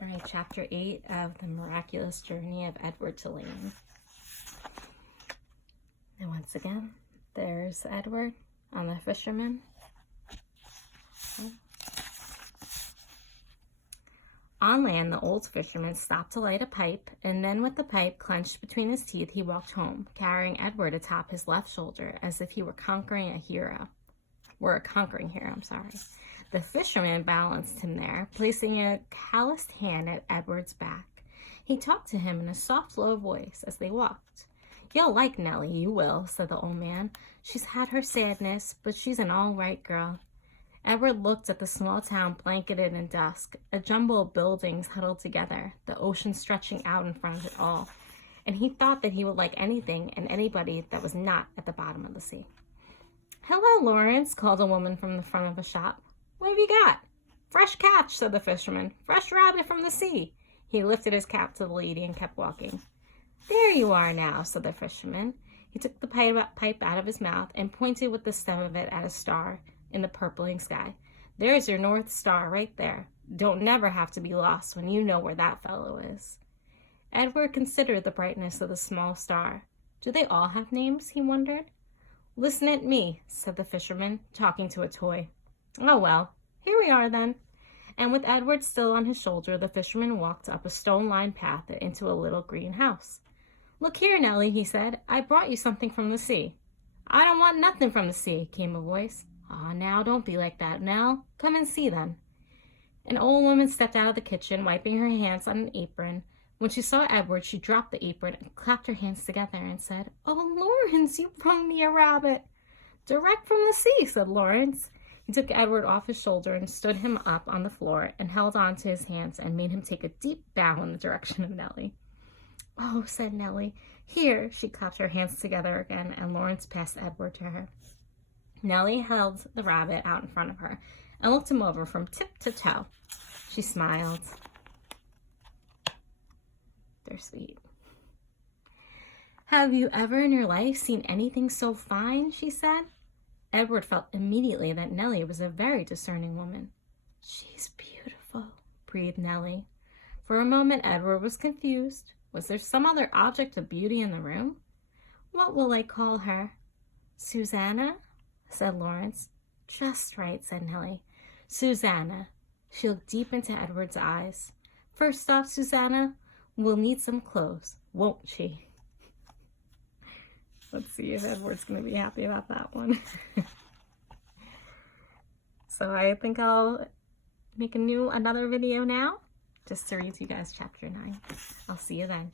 All right, chapter 8 of the Miraculous Journey of Edward Tulane. And once again, there's Edward on the fisherman. On land, the old fisherman stopped to light a pipe, and then with the pipe clenched between his teeth, he walked home, carrying Edward atop his left shoulder as if he were a conquering hero. The fisherman balanced him there, placing a calloused hand at Edward's back. He talked to him in a soft, low voice as they walked. "You'll like Nellie, you will," said the old man. "She's had her sadness, but she's an all-right girl." Edward looked at the small town blanketed in dusk, a jumble of buildings huddled together, the ocean stretching out in front of it all, and he thought that he would like anything and anybody that was not at the bottom of the sea. "Hello, Lawrence," called a woman from the front of the shop. "What have you got?" "Fresh catch," said the fisherman. "Fresh rabbit from the sea." He lifted his cap to the lady and kept walking. "There you are now," said the fisherman. He took the pipe out of his mouth and pointed with the stem of it at a star in the purpling sky. "There's your North Star right there. Don't never have to be lost when you know where that fellow is." Edward considered the brightness of the small star. Do they all have names, he wondered? "Listen at me," said the fisherman, talking to a toy. "Oh, well, here we are then." And with Edward still on his shoulder, the fisherman walked up a stone-lined path into a little green house. "Look here, Nellie," he said. "I brought you something from the sea." "I don't want nothing from the sea," came a voice. "Aw, now, don't be like that, Nell. Come and see, then." An old woman stepped out of the kitchen, wiping her hands on an apron. When she saw Edward, she dropped the apron and clapped her hands together and said, "Oh, Lawrence, you brought me a rabbit." "Direct from the sea," said Lawrence. He took Edward off his shoulder and stood him up on the floor and held on to his hands and made him take a deep bow in the direction of Nellie. "Oh," said Nellie. "Here." She clapped her hands together again, and Lawrence passed Edward to her. Nellie held the rabbit out in front of her and looked him over from tip to toe. She smiled. They're sweet. "Have you ever in your life seen anything so fine?" she said. Edward felt immediately that Nellie was a very discerning woman. "She's beautiful," breathed Nellie. For a moment, Edward was confused. Was there some other object of beauty in the room? "What will I call her?" "Susanna," said Lawrence. "Just right," said Nellie. "Susanna." She looked deep into Edward's eyes. "First off, Susanna, we'll need some clothes, won't she?" Let's see if Edward's going to be happy about that one. So I think I'll make another video now, just to read you guys chapter 9. I'll see you then.